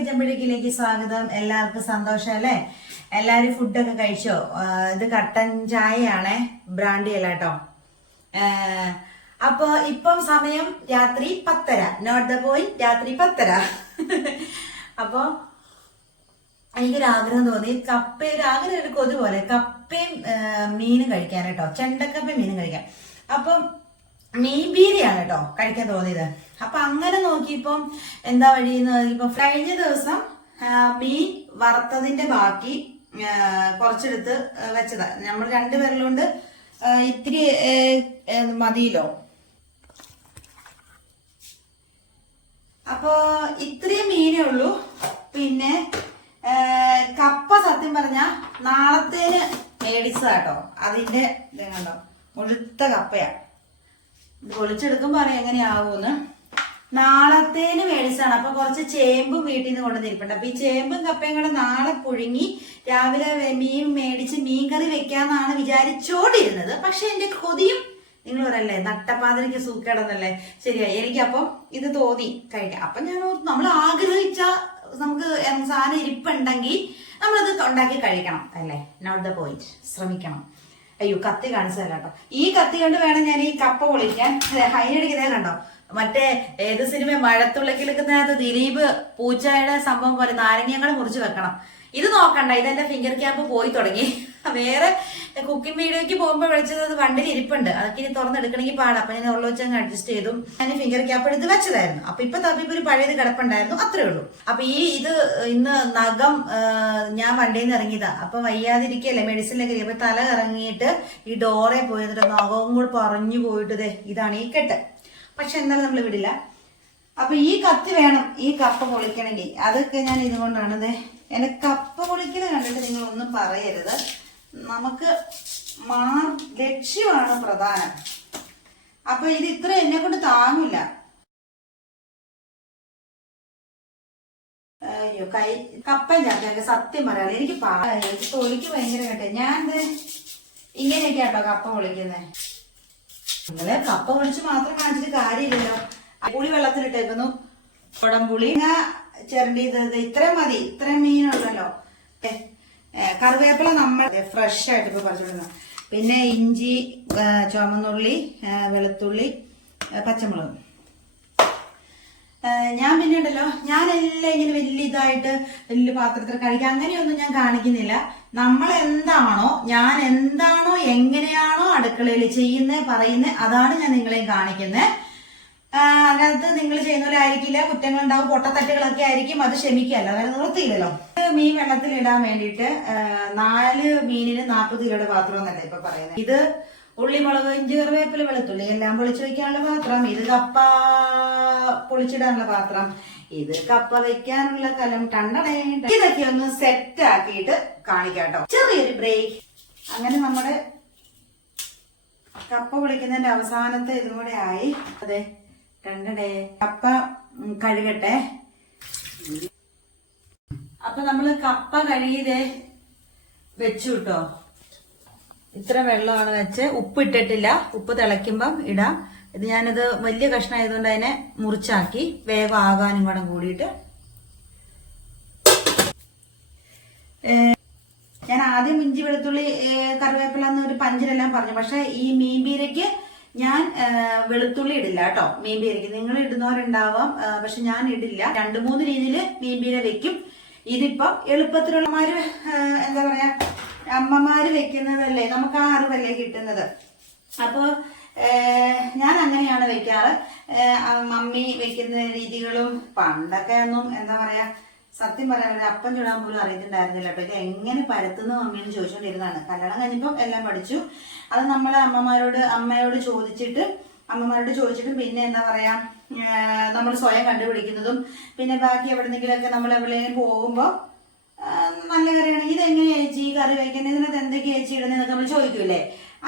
എല്ലാവർക്കും ചെമ്പഴക്കിലേക്ക് സ്വാഗതം. എല്ലാവർക്കും സന്തോഷം അല്ലേ? എല്ലാവരും ഫുഡൊക്കെ കഴിച്ചോ? ഇത് കട്ടൻ ചായയാണേ ബ്രാൻഡി അല്ല കേട്ടോ. അപ്പൊ ഇപ്പം സമയം രാത്രി പത്തര. നോട്ട് ദ പോയിന്റ് രാത്രി പത്തര. അപ്പൊ എനിക്കൊരു ആഗ്രഹം തോന്നി. കപ്പ ഒരു ആഗ്രഹം ഒരു കൊതുപോലെ കപ്പയും മീനും കഴിക്കാൻ കേട്ടോ. ചെണ്ടക്കപ്പയും മീനും കഴിക്കാൻ അപ്പം മീൻ ബീരിയാണ് കേട്ടോ കഴിക്കാൻ തോന്നിയത്. അപ്പൊ അങ്ങനെ നോക്കിയപ്പം എന്താ വഴി എന്ന് നോക്കിയപ്പോ കഴിഞ്ഞ ദിവസം മീൻ വറുത്തതിന്റെ ബാക്കി കുറച്ചെടുത്ത് വെച്ചതാ. നമ്മൾ രണ്ടുപേരിലുണ്ട് ഇത്തിരി മതിയല്ലോ. അപ്പോ ഇത്രയും മീനേ ഉള്ളൂ. പിന്നെ കപ്പ സത്യം പറഞ്ഞ നാളത്തേന് മേടിച്ചതാട്ടോ അതിന്റെ കണ്ടോ മുഴുത്ത കപ്പയാ. ഇത് പൊളിച്ചെടുക്കുമ്പോ അറിയാം എങ്ങനെയാവൂന്ന്. നാളത്തേന് മേടിച്ചാണ് അപ്പൊ കുറച്ച് ചേമ്പും വീട്ടിൽ നിന്ന് കൊണ്ടുവന്നിരിപ്പുണ്ട് അപ്പൊ ഈ ചേമ്പും കപ്പയും കൂടെ നാളെ പുഴുങ്ങി രാവിലെ മീൻ മേടിച്ച് മീൻ കറി വെക്കാന്നാണ് വിചാരിച്ചോണ്ടിരുന്നത്. പക്ഷെ എന്റെ കൊതിയും നിങ്ങൾ പറയല്ലേ നട്ടപ്പാതിരിക്ക് സൂക്കേടെന്നല്ലേ? ശരിയാ എനിക്കപ്പം ഇത് തോന്നി കഴിക്കാം അപ്പൊ ഞാൻ നമ്മൾ ആഗ്രഹിച്ച നമുക്ക് സാധനം ഇരിപ്പുണ്ടെങ്കിൽ നമ്മളത് ഉണ്ടാക്കി കഴിക്കണം അല്ലേ? നോട്ട് ദ പോയിന്റ് ശ്രമിക്കണം. അയ്യോ കത്തി കാണിച്ചതല്ല കേട്ടോ. ഈ കത്തി കൊണ്ട് വേണം ഞാൻ ഈ കപ്പ പൊളിക്കാൻ. ഹൈനടിക്കുന്നത് കണ്ടോ? മറ്റേ ഏത് സിനിമ മഴത്തുള്ളിക്കിളിക്കുന്നതിനകത്ത് ദിലീപ് പൂച്ചയുടെ സംഭവം പോലെ നാരങ്ങങ്ങൾ മുറിച്ച് വെക്കണം. ഇത് നോക്കണ്ട ഇതെന്റെ ഫിംഗർ ക്യാപ്പ് പോയി തുടങ്ങി. വേറെ കുക്കിംഗ് വീഡിയോക്ക് പോകുമ്പോൾ വിളിച്ചത് അത് വണ്ടിയിൽ ഇരിപ്പുണ്ട്. അതൊക്കെ ഇനി തുറന്നെടുക്കണമെങ്കിൽ പാടാം. അപ്പൊ ഞാൻ ഉള്ള വെച്ച് അഡ്ജസ്റ്റ് ചെയ്തു. ഞാൻ ഫിംഗർ ക്യാപ്പ് എടുത്ത് വെച്ചതായിരുന്നു. അപ്പൊ ഇപ്പൊ തപ്പിപ്പോ ഒരു പഴയത് കിടപ്പുണ്ടായിരുന്നു. അത്രേ ഉള്ളൂ. അപ്പൊ ഈ ഇത് ഇന്ന് നഖം ഞാൻ വണ്ടിയിൽ നിന്ന് ഇറങ്ങിയതാ. അപ്പൊ വയ്യാതിരിക്കല്ലേ? മെഡിസിനിലൊക്കെ അപ്പൊ തല കറങ്ങിയിട്ട് ഈ ഡോറെ പോയിട്ട് നഖവും കൂടി പറഞ്ഞു പോയിട്ട് ദേ ഇതാണ് ഈ കെട്ട്. പക്ഷെ എന്നാലും നമ്മൾ വിടില്ല. അപ്പൊ ഈ കത്തി വേണം. ഈ കപ്പ പൊളിക്കണമെങ്കിൽ. അതൊക്കെ ഞാൻ ഇതുകൊണ്ടാണ് ദേ എന്റെ കപ്പ പൊളിക്കൽ കണ്ടിട്ട് നിങ്ങൾ ഒന്നും പറയരുത്. നമുക്ക് മാർ ലക്ഷ്യമാണ് പ്രധാനം. അപ്പൊ ഇത് ഇത്ര എന്നെ കൊണ്ട് താങ്ങില്ല അയ്യോ കൈ കപ്പൻ ചാക്കാൻ സത്യം പറയാം എനിക്ക് എനിക്ക് തൊലിക്ക് ഭയങ്കര കേട്ടെ. ഞാൻ ഇങ്ങനെയൊക്കെ കേട്ടോ കപ്പ പൊളിക്കുന്നത് നിങ്ങളെ കപ്പ പൊളിച്ച് മാത്രം കാണിച്ചിട്ട് കാര്യമില്ലല്ലോ. പുളി വെള്ളത്തിലിട്ടേക്കുന്നു. കുടംപുളി ചിരണ്ടി ഇത് ഇത്രയും മതി. ഇത്രയും മീനുണ്ടല്ലോ. ഏഹ് കറിവേപ്പില നമ്മൾ ഫ്രഷ് ആയിട്ട് ഇപ്പൊ പറിച്ചിടുന്നു പിന്നെ ഇഞ്ചി ചുമന്നുള്ളി വെളുത്തുള്ളി പച്ചമുളക്. ഞാൻ പിന്നെ ഉണ്ടല്ലോ ഞാനെല്ലാം ഇങ്ങനെ വലിയ ഇതായിട്ട് വലിയ പാത്രത്തിൽ കഴിക്കുക അങ്ങനെയൊന്നും ഞാൻ കാണിക്കുന്നില്ല. നമ്മൾ എന്താണോ ഞാൻ എന്താണോ എങ്ങനെയാണോ അടുക്കളയിൽ ചെയ്യുന്നത് പറയുന്നത് അതാണ് ഞാൻ നിങ്ങളെയും കാണിക്കുന്നത് അതിനകത്ത് നിങ്ങൾ ചെയ്യുന്ന പോലെ ആയിരിക്കില്ല കുറ്റങ്ങൾ ഉണ്ടാവും പൊട്ടത്തട്ടുകളൊക്കെ ആയിരിക്കും അത് ക്ഷമിക്കല്ല അതായത് നിർത്തിയില്ലല്ലോ മീൻ വെള്ളത്തിൽ ഇടാൻ വേണ്ടിയിട്ട് നാല് മീനിന് നാൽപ്പത് കിലോയുടെ പാത്രം എന്നല്ലേ ഇപ്പൊ പറയുന്നത് ഇത് ഉള്ളിമുളക് ഇഞ്ചി കറിവേപ്പില വെളുത്തുള്ളി എല്ലാം പൊളിച്ചു വെക്കാനുള്ള പാത്രം. ഇത് കപ്പ പൊളിച്ചിടാനുള്ള പാത്രം. ഇത് കപ്പ വെക്കാനുള്ള കലം ടണ്ടടേ ഇതൊക്കെ ഒന്ന് സെറ്റ് ആക്കിയിട്ട് കാണിക്കാട്ടോ. ചെറിയൊരു ബ്രേക്ക് അങ്ങനെ നമ്മുടെ കപ്പ പൊളിക്കുന്നതിന്റെ അവസാനത്തെ ഇതും കൂടെ ആയി. അതെ രണ്ടടേ കപ്പ കഴുകട്ടെ. അപ്പൊ നമ്മൾ കപ്പ കഴുകിയതേ വെച്ചു ഇത്ര വെള്ളമാണ് വെച്ച്. ഉപ്പ് ഇട്ടിട്ടില്ല. ഉപ്പ് തിളയ്ക്കുമ്പം ഇടാം. ഇത് ഞാനിത് വലിയ കഷ്ണമായതുകൊണ്ട് അതിനെ മുറിച്ചാക്കി വേഗം ആകാനും കൂടെ കൂടിയിട്ട് ഞാൻ ആദ്യം ഇഞ്ചി വെളുത്തുള്ളി കറിവേപ്പില എന്നൊരു പഞ്ചിലെല്ലാം പറഞ്ഞു. പക്ഷെ ഈ മീൻ പീരയ്ക്ക് ഞാൻ വെളുത്തുള്ളി ഇടില്ല കേട്ടോ മീൻ പീരയ്ക്ക്. നിങ്ങൾ ഇടുന്നവരുണ്ടാവാം. പക്ഷെ ഞാൻ ഇടില്ല. രണ്ട് മൂന്ന് രീതിയിൽ മീൻ പീര വെക്കും. ഇതിപ്പം എളുപ്പത്തിലുള്ളമാര് എന്താ പറയാ അമ്മമാര് വെക്കുന്നതല്ലേ നമുക്ക് ആ അറിവല്ലേ കിട്ടുന്നത്. അപ്പോ ഞാൻ അങ്ങനെയാണ് വെക്കാറ്. മമ്മി വെക്കുന്ന രീതികളും പണ്ടൊക്കെ ഒന്നും എന്താ പറയാ സത്യം പറയാൻ അപ്പം ചുടാൻ പോലും അറിയത്തിണ്ടായിരുന്നില്ല. കേട്ടോ ഇത് എങ്ങനെ പരത്തുന്നു മമ്മിയെന്ന് ചോദിച്ചുകൊണ്ടിരുന്നതാണ് കല്യാണം കഴിഞ്ഞപ്പം എല്ലാം പഠിച്ചു. അത് നമ്മളെ അമ്മമാരോട് അമ്മയോട് ചോദിച്ചിട്ട് അമ്മമാരോട് ചോദിച്ചിട്ട് പിന്നെ എന്താ പറയാ നമ്മൾ സ്വയം കണ്ടുപിടിക്കുന്നതും പിന്നെ ബാക്കി എവിടെന്നെങ്കിലൊക്കെ നമ്മൾ എവിടെയെങ്കിലും പോകുമ്പോൾ നല്ല കറിയാണ്. ഇത് എങ്ങനെയാ ചേച്ചി കറി വെക്കുന്നത്? ഇതിനകത്ത് എന്തൊക്കെ ചേച്ചി ഇടുന്നതെന്നൊക്കെ നമ്മൾ ചോദിക്കൂലേ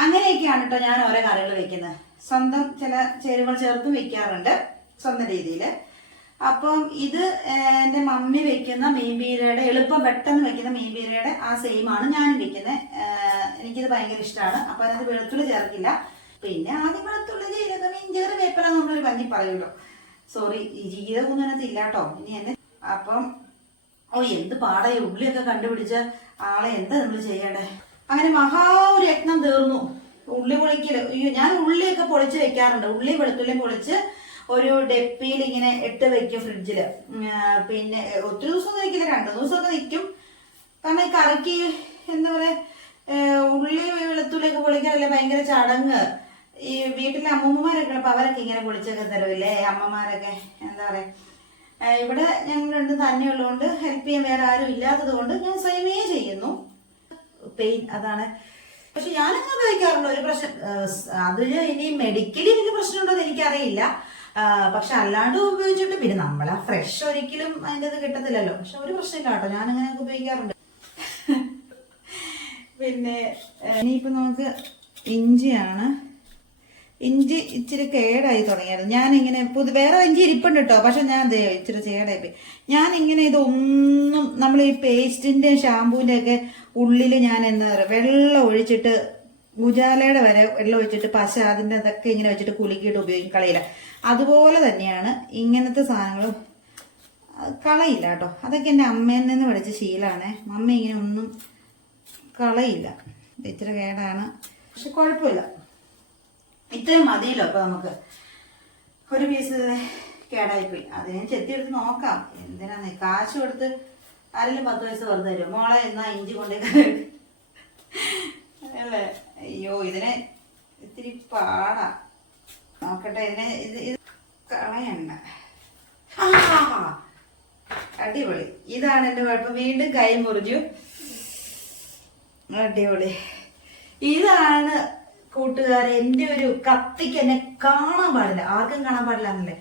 അങ്ങനെയൊക്കെയാണ് കേട്ടോ ഞാൻ ഓരോ കറികൾ വെക്കുന്നത്. സ്വന്തം ചില ചേരുവകൾ ചേർത്തും വെക്കാറുണ്ട് സ്വന്തം രീതിയിൽ അപ്പം ഇത് എന്റെ മമ്മി വെക്കുന്ന മീൻപീരയുടെ എളുപ്പം പെട്ടെന്ന് വെക്കുന്ന മീൻപീരയുടെ ആ സെയിം ആണ് ഞാൻ വെക്കുന്നത്. എനിക്കിത് ഭയങ്കര ഇഷ്ടമാണ്. അപ്പം അതിനകത്ത് വെളുത്തുള്ളി ചേർക്കില്ല. പിന്നെ ആദ്യം വെളുത്തുള്ളി ജീരകം ഇഞ്ചേറ് വേപ്പില നമ്മളൊരു പഞ്ഞി പറയുമല്ലോ സോറി ഈ ജീരകമൊന്നും അതിനകത്ത് ഇല്ല കേട്ടോ ഇനി എന്നെ അപ്പം ഓ എന്ത് പാടായി ഉള്ളിയൊക്കെ കണ്ടുപിടിച്ച ആളെ എന്താ നമ്മൾ ചെയ്യണ്ടേ? അങ്ങനെ മഹാ ഒരു യത്നം തീർന്നു. ഉള്ളി പൊളിക്കൽ. അയ്യോ ഞാൻ ഉള്ളിയൊക്കെ പൊളിച്ച് വെക്കാറുണ്ട്. ഉള്ളി വെളുത്തുള്ളി പൊളിച്ച് ഒരു ഡെപ്പിയിൽ ഇങ്ങനെ ഇട്ട് വെക്കും ഫ്രിഡ്ജിൽ. പിന്നെ ഒത്തിരി ദിവസം നിൽക്കില്ല രണ്ടു ദിവസമൊക്കെ നിൽക്കും കാരണം ഈ കറിക്ക് എന്താ പറയാ ഉള്ളി വെളുത്തുള്ളിയൊക്കെ പൊളിക്കാറില്ല ഭയങ്കര ചടങ്ങ്. ഈ വീട്ടിലെ അമ്മൂമ്മമാരൊക്കെ അപ്പൊ അവരൊക്കെ ഇങ്ങനെ കുളിച്ചൊക്കെ തരുമില്ലേ അമ്മമാരൊക്കെ എന്താ പറയാ? ഇവിടെ ഞങ്ങൾ രണ്ടും തന്നെ ഉള്ളതുകൊണ്ട് ഹെൽപ്പ് ചെയ്യാൻ വേറെ ആരും ഇല്ലാത്തത് കൊണ്ട് ഞാൻ സ്വയമേ ചെയ്യുന്നു. പെയിൻ അതാണ്. പക്ഷെ ഞാനങ്ങനെ ഉപയോഗിക്കാറുള്ള ഒരു പ്രശ്നം അതിൽ ഇനി മെഡിക്കലി എനിക്ക് പ്രശ്നമുണ്ടോ എന്ന് എനിക്കറിയില്ല. പക്ഷെ അല്ലാണ്ട് ഉപയോഗിച്ചിട്ട് പിന്നെ നമ്മളെ ഫ്രഷ് ഒരിക്കലും അതിന്റെ ഇത് കിട്ടത്തില്ലല്ലോ. പക്ഷെ ഒരു പ്രശ്നമില്ല കേട്ടോ. ഞാനങ്ങനെ ഉപയോഗിക്കാറുണ്ട്. പിന്നെ ഇനിയിപ്പോ നമുക്ക് ഇഞ്ചിയാണ്. ഇഞ്ചി ഇച്ചിരി കേടായി തുടങ്ങിയായിരുന്നു. ഞാനിങ്ങനെ പുതു വേറെ ഇഞ്ചി ഇരിപ്പുണ്ട് കേട്ടോ. പക്ഷെ ഞാൻ ദേ ഇച്ചിരി കേടായി. പോയി ഞാൻ ഇങ്ങനെ ഇതൊന്നും നമ്മൾ ഈ പേസ്റ്റിന്റെ ഷാമ്പൂവിന്റെ ഒക്കെ ഉള്ളിൽ ഞാൻ എന്താ പറയുക വെള്ളം ഒഴിച്ചിട്ട് ഉജാലയുടെ വരെ വെള്ളം ഒഴിച്ചിട്ട് പശ അതിന്റെ അതൊക്കെ ഇങ്ങനെ വെച്ചിട്ട് കുലുക്കിയിട്ട് ഉപയോഗിക്കും. കളയില്ല. അതുപോലെ തന്നെയാണ് ഇങ്ങനത്തെ സാധനങ്ങളും. കളയില്ല കേട്ടോ. അതൊക്കെ എന്റെ അമ്മയിൽ നിന്ന് പഠിച്ച ശീലമാണ്. അമ്മ ഇങ്ങനെ ഒന്നും കളയില്ല. ഇച്ചിരി കേടാണ്. പക്ഷെ കുഴപ്പമില്ല. ഇത്രയും മതിയല്ലോ അപ്പൊ നമുക്ക്. ഒരു പീസ് കേടായിപ്പോയി. അത് ഞാൻ ചെത്തിയെടുത്ത് നോക്കാം. എന്തിനാന്ന് കാശ് കൊടുത്ത് ആരെങ്കിലും പത്ത് വയസ്സ് വെറുതെ തരും മോളെ എന്നാ ഇഞ്ചി കൊണ്ടേ അയ്യോ ഇതിനെ ഇത്തിരി പാടാ. നോക്കട്ടെ ഇതിനെ ഇത് ഇത് കളയണ്ട. അടിപൊളി. ഇതാണ് എന്റെ കുഴപ്പം. വീണ്ടും കൈ മുറിഞ്ഞു. അടിപൊളി. ഇതാണ് കൂട്ടുകാരെ എന്റെ ഒരു കത്തിക്ക് എന്നെ കാണാൻ പാടില്ല. ആർക്കും കാണാൻ പാടില്ല എന്നല്ലേ?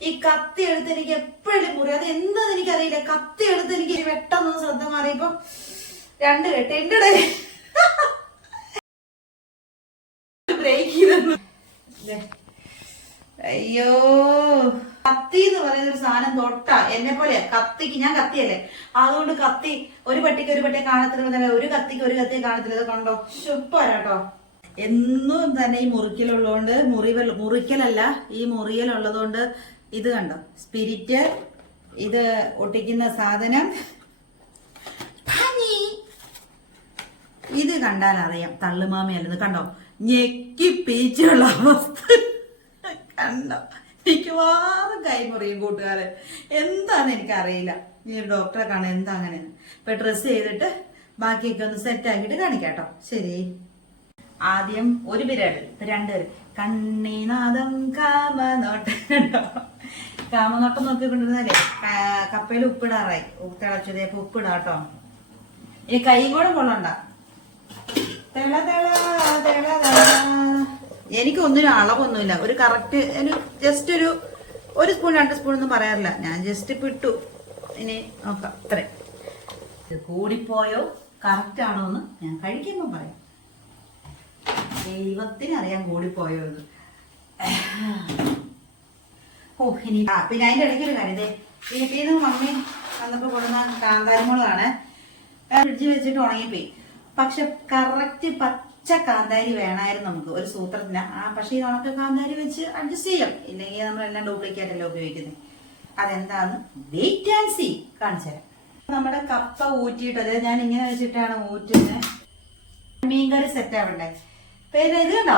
ഈ കത്തി എടുത്ത് എനിക്ക് എപ്പോഴും മുറി? അത് എനിക്ക് അറിയില്ല കത്തി എടുത്ത് എനിക്ക് പെട്ടെന്ന് ശ്രദ്ധ മാറിയപ്പോ രണ്ട് കെട്ട്. എന്റെ ബ്രേക്ക് ചെയ്തെന്ന് അയ്യോ. കത്തി എന്ന് പറയുന്ന ഒരു സാധനം തൊട്ട. എന്നെ പോലെ കത്തിക്ക് ഞാൻ കത്തിയല്ലേ? അതുകൊണ്ട് കത്തി ഒരു പട്ടിക്ക് ഒരു പട്ടിയെ കാണത്തില്ല ഒരു കത്തിക്ക് ഒരു കത്തിയെ കാണത്തില്ല. കണ്ടോ? ശുപ്പാരാട്ടോ എന്നും തന്നെ ഈ മുറിക്കലുള്ളതുകൊണ്ട് മുറിവൽ മുറിക്കലല്ല ഈ മുറിയലുള്ളതുകൊണ്ട് ഇത് കണ്ടോ? സ്പിരിറ്റ് ഇത് ഒട്ടിക്കുന്ന സാധനം. ഇത് കണ്ടാൽ അറിയാം. തള്ളുമാമയല്ലെന്ന്. കണ്ടോ? ഞെക്കി പീച്ചുള്ള അവസ്ഥ. കണ്ടോ? മിക്കവാറും കൈമുറിയും കൂട്ടുകാരൻ എന്താന്ന് എനിക്കറിയില്ല. ഈ ഒരു ഡോക്ടറെ കാണാൻ എന്താ അങ്ങനെ? ഇപ്പൊ ഡ്രസ്സ് ചെയ്തിട്ട് ബാക്കിയൊക്കെ ഒന്ന് സെറ്റ് ആക്കിയിട്ട് കാണിക്കാട്ടോ. ശരി. ആദ്യം ഒരു പിരീഡ് രണ്ടുപേര്. കണ്ണിനാഥം കാമനോട്ടം. കാമനോട്ടം നോക്കിക്കൊണ്ടിരുന്നാലേ കപ്പയിൽ ഉപ്പിടാറായി. ഉപ്പ് തിളച്ചതേ അപ്പൊ ഉപ്പിടാട്ടോ ഈ കൈ കൂടെ കൊള്ളണ്ട. എനിക്കൊന്നിനും അളവൊന്നുമില്ല. ഒരു കറക്റ്റ് ഒരു ജസ്റ്റ് ഒരു ഒരു സ്പൂൺ രണ്ട് സ്പൂൺ ഒന്നും പറയാറില്ല. ഞാൻ ജസ്റ്റ് ഇപ്പൊ ഇട്ടു. ഇനി നോക്കാം. അത്രേ കൂടിപ്പോയോ? കറക്റ്റ് ആണോ എന്ന് ഞാൻ കഴിക്കുമ്പോൾ പറയാം. ദൈവത്തിന് അറിയാൻ കൂടിപ്പോയോ എന്ന് ഓ ഇനി ആ പിന്നെ ഇടയ്ക്ക് ഒരു കാര്യം വീട്ടിൽ നിന്ന് മമ്മി വന്നപ്പോ കൊടുന്ന കാന്താരിമുളകാണ്. ഫ്രിഡ്ജ് വെച്ചിട്ട് ഉണങ്ങിപ്പോയി. പക്ഷെ കറക്റ്റ് പച്ച കാന്താരി വേണമായിരുന്നു നമുക്ക് ഒരു സൂത്രത്തിന് ആ പക്ഷെ ഈ ഉണക്ക കാന്താരി വെച്ച് അഡ്ജസ്റ്റ് ചെയ്യാം. ഇല്ലെങ്കിൽ നമ്മളെല്ലാം ഡ്യൂപ്ലിക്കേറ്റ് അല്ലേ ഉപയോഗിക്കുന്നത് അതെന്താന്ന് വെയിറ്റ് ആൻഡ് സി കാണിച്ചു നമ്മുടെ കപ്പ ഊറ്റിയിട്ട് അതായത് ഞാൻ ഇങ്ങനെ വെച്ചിട്ടാണ് ഊറ്റുന്നത് മീൻകറി സെറ്റ് ആവണ്ടേ? പിന്നെ ഇത് കണ്ടോ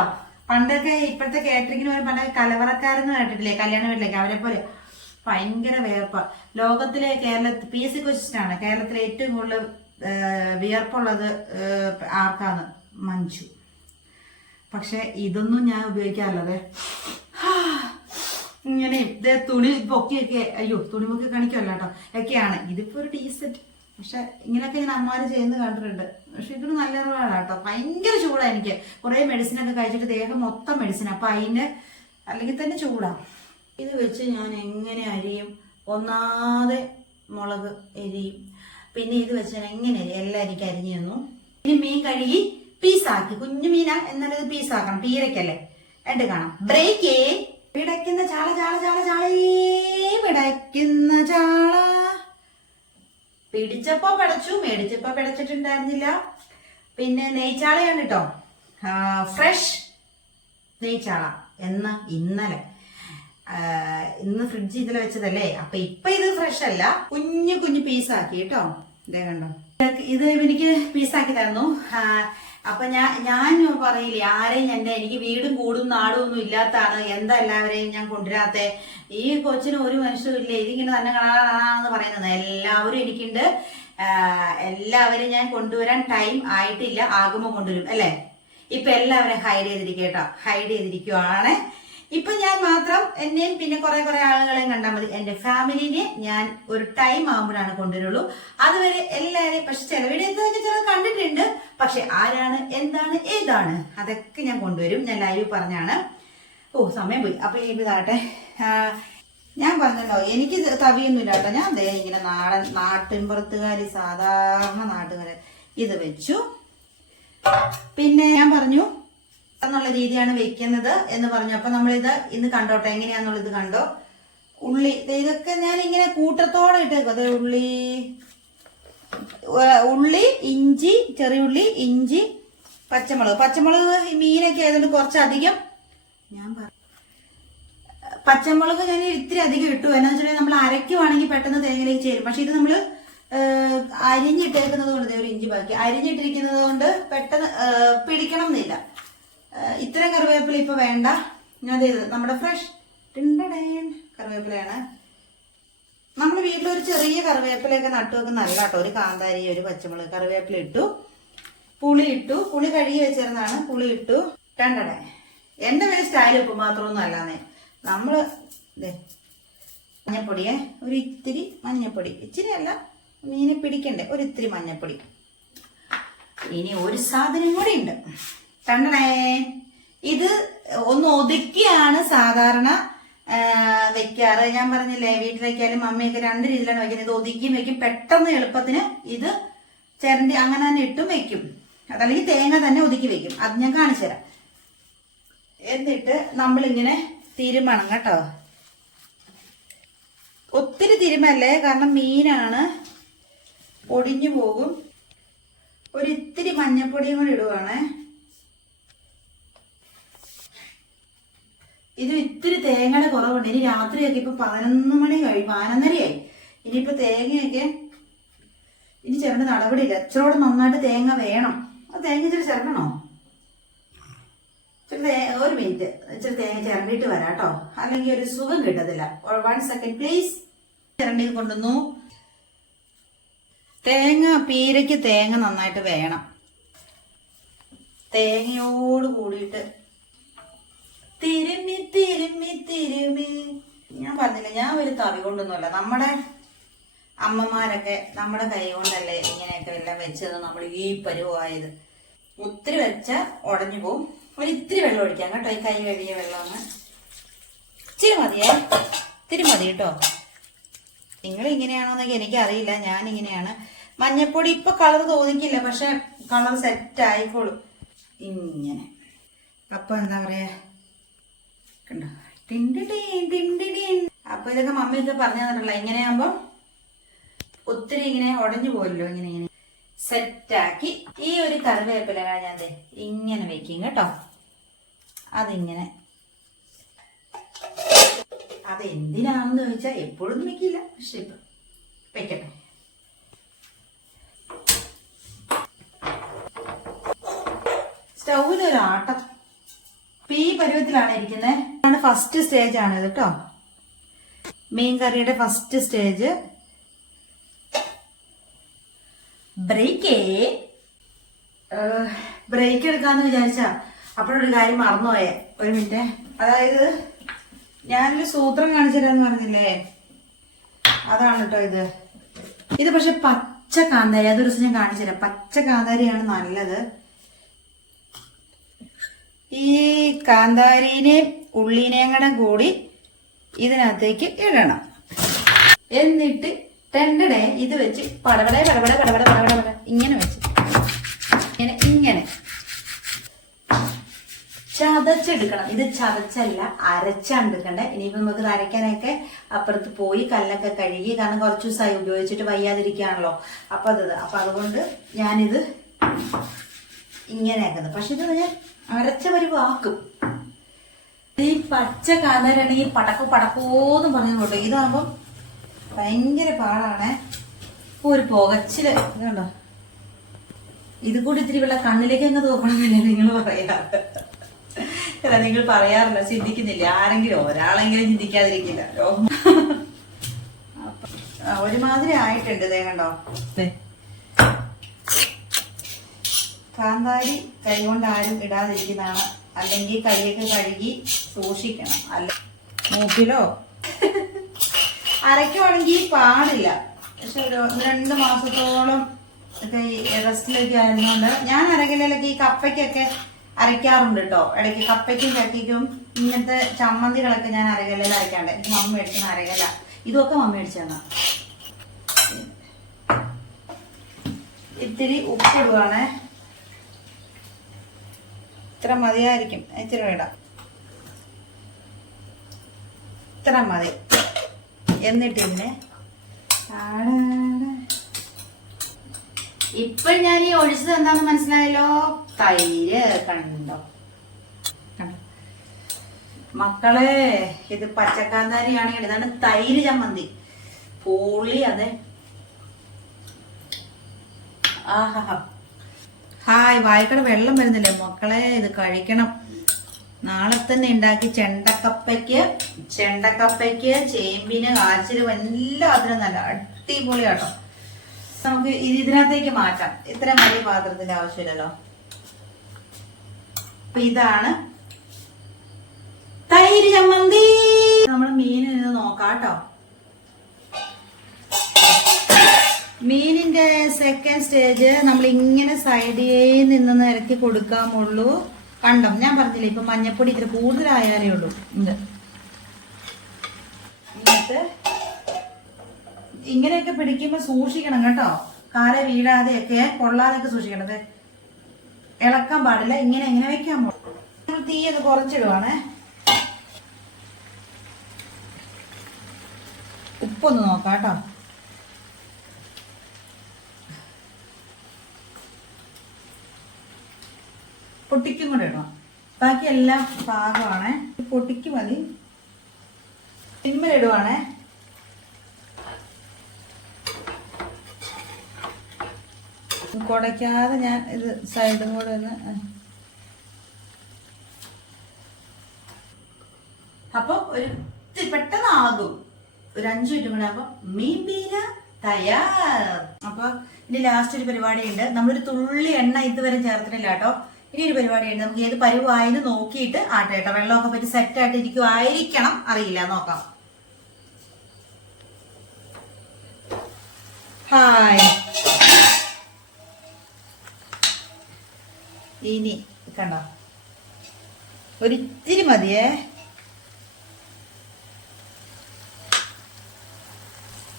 പണ്ടൊക്കെ ഇപ്പോഴത്തെ കേറ്ററിങ്ങിന് പോലും പണ്ട് കലവറക്കാരെന്ന് കേട്ടിട്ടില്ലേ? കല്യാണ വീട്ടിലേക്ക്. അവരെ പോലെ ഭയങ്കര വേർപ്പ ലോകത്തിലെ കേരള പി എസ് സി ക്വസ്റ്റിനാണ് കേരളത്തിലെ ഏറ്റവും കൂടുതൽ വിയർപ്പുള്ളത് ആർക്കാണ്? മഞ്ജു. പക്ഷെ ഇതൊന്നും ഞാൻ ഉപയോഗിക്കാറില്ലതെ. ഇങ്ങനെ തുണി പൊക്കിയൊക്കെ അയ്യോ തുണി പൊക്കി കാണിക്കുമല്ലോ കേട്ടോ. ഒക്കെയാണ്. ഇതിപ്പോ ഒരു ടീസെറ്റ് പക്ഷെ ഇങ്ങനെയൊക്കെ ഞാൻ അമ്മമാര് ചെയ്യുന്നത് കണ്ടിട്ടുണ്ട്. പക്ഷെ ഇതൊരു നല്ല റിവാണ് കേട്ടോ. ഭയങ്കര ചൂടാണ് എനിക്ക്. കുറേ മെഡിസിൻ ഒക്കെ കഴിച്ചിട്ട് ദേഹം മൊത്തം മെഡിസിൻ അപ്പൊ അതിന് അല്ലെങ്കിൽ തന്നെ ചൂടാണ് ഇത് വെച്ച് ഞാൻ എങ്ങനെ അരിയും? ഒന്നാതെ മുളക് എരിയും. പിന്നെ ഇത് വെച്ച് ഞാൻ എങ്ങനെ അരിയും? എല്ലാം എനിക്ക് അരിഞ്ഞു തന്നു. ഇനി മീൻ കഴുകി പീസാക്കി കുഞ്ഞു മീന. എന്നാലും ഇത് പീസാക്കണം പീരക്കല്ലേ എട്ട് കാണാം. ബ്രേക്കേ പിടയ്ക്കുന്ന ചാള ചാള ചാള ചാളേ. പിടയ്ക്കുന്ന ചാള. പിടിച്ചപ്പോ പിടച്ചു മേടിച്ചപ്പോ പിടച്ചിട്ടുണ്ടായിരുന്നില്ല. പിന്നെ നെയ്ച്ചാളയാണ് കേട്ടോ ഫ്രഷ് നെയ്ച്ചാള എന്ന് ഇന്നലെ. ഇന്ന് ഫ്രിഡ്ജ് ഇതിൽ വെച്ചതല്ലേ? അപ്പൊ ഇപ്പൊ ഇത് ഫ്രഷ് അല്ല. കുഞ്ഞു കുഞ്ഞു പീസാക്കി കേട്ടോ ഇതേ കണ്ടോ? ഇത് എനിക്ക് പീസാക്കി തന്നു. ആ, അപ്പൊ ഞാൻ ഞാൻ പറയില്ലേ ആരെയും എന്റെ എനിക്ക് വീടും കൂടും നാടും ഒന്നും ഇല്ലാത്താണ് എന്താ എല്ലാവരെയും ഞാൻ കൊണ്ടുവരാത്തെ? ഈ കൊച്ചിന് ഒരു മനുഷ്യരും ഇല്ല. ഇതിങ്ങനെ തന്നെ കാണാനാണെന്ന് പറയുന്നത്. എല്ലാവരും എനിക്കുണ്ട്. എല്ലാവരും ഞാൻ കൊണ്ടുവരാൻ ടൈം ആയിട്ടില്ല. ആകുമ്പോൾ കൊണ്ടുവരും അല്ലേ? ഇപ്പൊ എല്ലാവരും ഹൈഡ് ചെയ്തിരിക്കുക ഹൈഡ് ചെയ്തിരിക്കുവാണ്. ഇപ്പൊ ഞാൻ മാത്രം എന്നെയും പിന്നെ കുറെ കുറെ ആളുകളെയും കണ്ടാൽ മതി. എന്റെ ഫാമിലിനെ ഞാൻ ഒരു ടൈം ആകുമ്പോഴാണ് കൊണ്ടുവരുള്ളൂ. അതുവരെ എല്ലാവരെയും പക്ഷെ ചില വീഡിയോസൊക്കെ ചിലത് കണ്ടിട്ടുണ്ട്. പക്ഷെ ആരാണ് എന്താണ് ഏതാണ്? അതൊക്കെ ഞാൻ കൊണ്ടുവരും. ഞാൻ ലൈവ് പറഞ്ഞാണ്. ഓ സമയം പോയി. അപ്പൊ ഈ ഇതാട്ടെ ഞാൻ പറഞ്ഞല്ലോ എനിക്ക് തവിയൊന്നും കേട്ടോ. ഞാൻ ദേ ഇങ്ങനെ നാടൻ നാട്ടിൻപുറത്തുകാരി സാധാരണ നാട്ടുകാർ ഇത് വെച്ചു. പിന്നെ ഞാൻ പറഞ്ഞു എന്നുള്ള രീതിയാണ് വെക്കുന്നത് എന്ന് പറഞ്ഞു. അപ്പൊ നമ്മളിത് ഇന്ന് കണ്ടോട്ടെ? എങ്ങനെയാന്നുള്ളത് കണ്ടോ? ഉള്ളി ഇതൊക്കെ ഞാൻ ഇങ്ങനെ കൂട്ടത്തോടെ ഇട്ടേക്കും. അത് ഉള്ളി ഉള്ളി ഇഞ്ചി ചെറിയുള്ളി ഇഞ്ചി പച്ചമുളക്. പച്ചമുളക് മീനൊക്കെ ആയതുകൊണ്ട് കുറച്ചധികം ഞാൻ പച്ചമുളക് ഞാൻ ഇത്തിരി അധികം ഇട്ടു. എന്നാ വെച്ചിട്ടുണ്ടെങ്കിൽ നമ്മൾ അരയ്ക്കുവാണെങ്കിൽ പെട്ടെന്ന് തേങ്ങയിലേക്ക് ചേരും. പക്ഷെ ഇത് നമ്മൾ അരിഞ്ഞിട്ടേക്കുന്നത് കൊണ്ട് ഒരു ഇഞ്ചി ബാക്കി. അരിഞ്ഞിട്ടിരിക്കുന്നത് കൊണ്ട് പെട്ടെന്ന് പിടിക്കണം എന്നില്ല ഇത്തരം കറിവേപ്പില ഇപ്പൊ വേണ്ട. ഞാൻ നമ്മുടെ ഫ്രഷ് കറിവേപ്പിലയാണ്. നമ്മൾ വീട്ടിലൊരു ചെറിയ കറിവേപ്പിലയൊക്കെ നട്ടു വെക്കുന്ന നല്ല കേട്ടോ ഒരു കാന്താരി ഒരു പച്ചമുളക് കറിവേപ്പില ഇട്ടു. പുളി ഇട്ടു. പുളി കഴുകി വെച്ചിരുന്നാണ് പുളി ഇട്ടു. രണ്ടടേ എന്റെ പേര് സ്റ്റൈൽ ഉപ്പ് മാത്രമൊന്നും അല്ലാന്നേ. നമ്മൾ ദേ മഞ്ഞപ്പൊടിയെ ഒരു ഇത്തിരി മഞ്ഞപ്പൊടി. ഇച്ചിരി അല്ല മീനെ പിടിക്കണ്ടേ? ഒരു ഇത്തിരി മഞ്ഞപ്പൊടി. ഇനി ഒരു സാധനം കൂടി ഉണ്ട്. കണ്ടണേ ഇത് ഒന്ന് ഒതുക്കിയാണ് സാധാരണ വെക്കാറ്. ഞാൻ പറഞ്ഞില്ലേ വീട്ടിലേക്കായാലും മമ്മിയൊക്കെ രണ്ട് രീതിയിലാണ് വെക്കുന്നത്. ഇത് ഒതുക്കിയും വെക്കും. പെട്ടെന്ന് എളുപ്പത്തിന് ഇത് ചിരണ്ടി അങ്ങനെ തന്നെ ഇട്ടും വെക്കും. അതല്ലെങ്കിൽ തേങ്ങ തന്നെ ഒതുക്കി വെക്കും. അത് ഞാൻ കാണിച്ചു തരാം. എന്നിട്ട് നമ്മളിങ്ങനെ തിരുമണം കേട്ടോ. ഒത്തിരി തിരുമല്ലേ? കാരണം മീനാണ് പൊടിഞ്ഞു പോകും. ഒരു ഇത്തിരി മഞ്ഞപ്പൊടിയും കൂടി ഇടുവാണേ. ഇത് ഇത്തിരി തേങ്ങയുടെ കുറവുണ്ട്. ഇനി രാത്രിയൊക്കെ ഇപ്പൊ പതിനൊന്ന് മണി കഴി പതിനൊന്നരയായി. ഇനിയിപ്പൊ തേങ്ങയൊക്കെ ഇനി ചിരണ്ട നടപടിയില്ല. ഇച്ചിരോടെ നന്നായിട്ട് തേങ്ങ വേണം. ആ തേങ്ങ ഇച്ചിരി ചേർക്കണോ? ഇച്ചിരി ഒരു മിനിറ്റ്. ഇച്ചിരി തേങ്ങ ചിരണ്ടിയിട്ട് വരാം കേട്ടോ. അല്ലെങ്കിൽ ഒരു സുഖം കിട്ടത്തില്ല. വൺ സെക്കൻഡ് പ്ലീസ് ചിരണ്ടി കൊണ്ടുവന്നു. തേങ്ങ പീരയ്ക്ക് തേങ്ങ നന്നായിട്ട് വേണം. തേങ്ങയോട് കൂടിയിട്ട് തിരുമ്മി ഞാൻ പറഞ്ഞില്ല ഞാൻ ഒരു തവി കൊണ്ടൊന്നുമല്ല. നമ്മുടെ അമ്മമാരൊക്കെ നമ്മുടെ കൈ കൊണ്ടല്ലേ ഇങ്ങനെയൊക്കെ എല്ലാം വെച്ചത്. നമ്മൾ ഈ പരുവായത്. ഒത്തിരി വെച്ച ഉടഞ്ഞു പോവും. ഒരു ഇത്തിരി വെള്ളം ഒഴിക്കാം കേട്ടോ. ഈ കൈ കഴുകിയ വെള്ളമൊന്ന്. ഇച്ചിരി മതിയേ. ഇത്തിരി മതി കേട്ടോ. നിങ്ങൾ ഇങ്ങനെയാണോന്നൊക്കെ എനിക്കറിയില്ല. ഞാൻ ഇങ്ങനെയാണ് മഞ്ഞപ്പൊടി ഇപ്പൊ കളർ തോന്നിക്കില്ല. പക്ഷെ കളർ സെറ്റ് ആയിക്കോളും. ഇങ്ങനെ. അപ്പൊ എന്താ പറയാ? കണ്ടോ? അപ്പൊ ഇതൊക്കെ മമ്മിയൊക്കെ പറഞ്ഞു തന്നിട്ടുള്ള ഇങ്ങനെയാകുമ്പോ ഒത്തിരി ഇങ്ങനെ ഉടഞ്ഞു പോയല്ലോ ഇങ്ങനെ ഇങ്ങനെ. സെറ്റാക്കി ഈ ഒരു കറിവേപ്പില ഞാൻ ഇങ്ങനെ വെക്കും കേട്ടോ. അതിങ്ങനെ. അത് എന്തിനാണെന്ന് ചോദിച്ചാൽ എപ്പോഴും വെക്കില്ല പക്ഷെ ഇപ്പൊ വെക്കട്ടെ. സ്റ്റൗവിൽ ഇപ്പൊ ഈ പരുവത്തിലാണ് ഇരിക്കുന്നത് ഫസ്റ്റ് സ്റ്റേജ് ആണ് കേട്ടോ മീൻ കറിയുടെ ഫസ്റ്റ് സ്റ്റേജ് ബ്രേക്കേ ബ്രേക്ക് എടുക്കാന്ന് വിചാരിച്ച അപ്പോഴൊരു കാര്യം മറന്നുപോയേ. ഒരു മിനിറ്റ്. അതായത് ഞാനൊരു സൂത്രം കാണിച്ചുതരാന്ന് പറഞ്ഞില്ലേ? അതാണ് കേട്ടോ ഇത്. ഇത് പക്ഷെ പച്ച കാന്താരി. അതൊരു ദിവസം ഞാൻ കാണിച്ചില്ല പച്ച കാന്താരിയാണ് നല്ലത്. ഈ കാന്താരിനെയും ഉള്ളിനെയും കൂടെ കൂടി ഇതിനകത്തേക്ക് ഇടണം. എന്നിട്ട് ടെണ്ടടെ ഇത് വെച്ച് പടവടെ പടപടെ പടപടെ പടപടെ പട ഇങ്ങനെ വെച്ച്. ഇങ്ങനെ ഇങ്ങനെ. ചതച്ചെടുക്കണം. ഇത് ചതച്ചല്ല അരച്ചെടുക്കണ്ടേ ഇനിയിപ്പോ നമുക്ക് അരയ്ക്കാനൊക്കെ അപ്പുറത്ത് പോയി കല്ലൊക്കെ കഴുകി കാരണം കുറച്ച് ദിവസമായി ഉപയോഗിച്ചിട്ട് വയ്യാതിരിക്കുകയാണല്ലോ. അപ്പൊ അത് അപ്പൊ അതുകൊണ്ട് ഞാനിത് ഇങ്ങനെ ആക്കുന്നത് പക്ഷെ ഇത് ഞാൻ അരച്ച പരിവാക്കും ഈ പച്ച കാന്താരാണെങ്കിൽ പടക്കോ പടക്കോന്നും പറഞ്ഞു പോട്ടോ ഇതാകുമ്പം ഭയങ്കര പാടാണേ. ഒരു പുകച്ചിൽ. ഇതുണ്ടോ? ഇത് കൂടി ഇത്തിരി വെള്ള കണ്ണിലേക്ക് അങ്ങ് തോക്കണമെന്നല്ലേ നിങ്ങൾ പറയാറ്. നിങ്ങൾ പറയാറില്ല ചിന്തിക്കുന്നില്ല. ആരെങ്കിലും ഒരാളെങ്കിലും ചിന്തിക്കാതിരിക്കില്ല. ഒരുമാതിരി ആയിട്ടുണ്ട് ഇതേ കണ്ടോ. കാന്താരി കൈ കൊണ്ട് ആരും ഇടാതിരിക്കുന്നതാണ്. അല്ലെങ്കിൽ കൈയൊക്കെ കഴുകി സൂക്ഷിക്കണം. അല്ല മൂക്കിലോ? അരയ്ക്കുവാണെങ്കിൽ പാടില്ല. പക്ഷെ ഒരു രണ്ട് മാസത്തോളം ഒക്കെ റെസ്റ്റിലൊക്കെ ആയിരുന്നുകൊണ്ട് ഞാൻ അരകലയിലൊക്കെ ഈ കപ്പയ്ക്കൊക്കെ അരയ്ക്കാറുണ്ട് കേട്ടോ ഇടയ്ക്ക് കപ്പയ്ക്കും ചക്കയ്ക്കും ഇങ്ങനത്തെ ചമ്മന്തികളൊക്കെ ഞാൻ അരകലയിൽ അരയ്ക്കാണ്ട് എനിക്ക് മമ്മ മേടിക്കുന്ന അരകല ഇതൊക്കെ മമ്മ മേടിച്ചതാണ് ഇത്തിരി ഉപ്പിടുവാണേ. ഇത്ര മതിയായിരിക്കും. ഇച്ചിരി ഇടാം ഇത്ര മതി. എന്നിട്ട് ഇതിനെ ഇപ്പൊ ഞാൻ ഈ ഒഴിച്ചത് എന്താന്ന് മനസ്സിലായല്ലോ? തൈര് കണ്ടോ? കണ്ടോ? മക്കളെ ഇത് പച്ചക്കാന്താരിയാണ് ഇതാണ് തൈര് ചമ്മന്തി. പൊളി അതെ. ആഹാ. ഹായ് വായിക്കട വെള്ളം വരുന്നില്ലേ? മക്കളെ ഇത് കഴിക്കണം. നാളെ തന്നെ ഉണ്ടാക്കി ചെണ്ടക്കപ്പയ്ക്ക് ചെണ്ടക്കപ്പയ്ക്ക് ചേമ്പിന് കാച്ചിൽ എല്ലാത്തിനും നല്ല അടിപൊളിയാട്ടോ. നമുക്ക് ഇത് ഇതിനകത്തേക്ക് മാറ്റാം. ഇത്ര വലിയ പാത്രത്തിന്റെ ആവശ്യമില്ലല്ലോ. അപ്പൊ ഇതാണ് തൈര് ചമ്മന്തി. നമ്മൾ മീനിൽ നിന്ന് നോക്കാം കേട്ടോ മീനിന്റെ സെക്കൻഡ് സ്റ്റേജ് നമ്മൾ ഇങ്ങനെ സൈഡേ നിന്ന് നിരക്കി കൊടുക്കാമുള്ളൂ. കണ്ടം? ഞാൻ പറഞ്ഞില്ലേ ഇപ്പൊ മഞ്ഞപ്പൊടി ഇത്തിരി കൂടുതലായാലേ ഉള്ളൂ. ഇത്. എന്നിട്ട് ഇങ്ങനെയൊക്കെ പിടിക്കുമ്പോ സൂക്ഷിക്കണം കേട്ടോ. കാല വീഴാതെയൊക്കെ കൊള്ളാതെയൊക്കെ സൂക്ഷിക്കണം. ഇളക്കാൻ പാടില്ല. ഇങ്ങനെ ഇങ്ങനെ വെക്കാൻ പാടില്ല. തീ അത് കുറച്ചിടുവാണേ. ഉപ്പൊന്ന് നോക്കാം കേട്ടോ. പൊട്ടിക്കും കൂടെ ഇടണം. ബാക്കി എല്ലാം പാകമാണേ പൊട്ടിക്ക് മതി. ഇടുവാണേ കുടയ്ക്കാതെ ഞാൻ ഇത് സൈഡും കൂടെ ഒന്ന് അപ്പൊ ഒരു പെട്ടെന്നാകും. ഒരു അഞ്ചു മിനിറ്റ് കൂടെ അപ്പൊ മീൻ പീര തയ്യാർ. അപ്പൊ ഇനി ലാസ്റ്റ് ഒരു പരിപാടിയുണ്ട്. നമ്മളൊരു തുള്ളി എണ്ണ ഇതുവരെ ചേർത്തിട്ടില്ല കേട്ടോ. ഇനി ഒരു പരിപാടിയുണ്ട്. നമുക്ക് ഏത് പരുവായെന്ന് നോക്കിയിട്ട് ആട്ടെ കേട്ടോ. വെള്ളമൊക്കെ പറ്റി സെറ്റ് ആയിട്ട് ഇരിക്കുമായിരിക്കണം അറിയില്ല നോക്കാം. ഹായ്. ഇനി കണ്ടോ? ഒരിത്തിരി മതിയേ.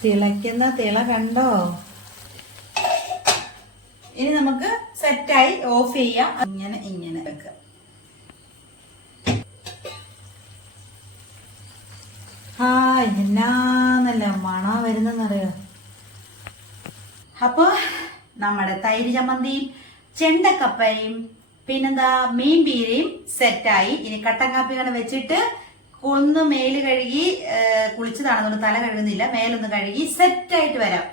തിളയ്ക്കുന്ന തിള കണ്ടോ? ഇനി നമുക്ക് സെറ്റായി ഓഫ് ചെയ്യാം. ഇങ്ങനെ ഇങ്ങനെ വെക്കുക. ഹായ് എന്നാ നല്ല മണ വരുന്നെന്നറിയോ അപ്പൊ നമ്മുടെ തൈര് ചമ്മന്തിയും ചെണ്ടക്കപ്പയും പിന്നെന്താ മീൻ പീരയും സെറ്റായി. ഇനി കട്ടൻ കാപ്പി ഇങ്ങനെ വെച്ചിട്ട് ഒന്ന് മേൽ കഴുകി കുളിച്ചതാണെന്നുകൊണ്ട് തല കഴുകുന്നില്ല മേലൊന്ന് കഴുകി സെറ്റായിട്ട് വരാം.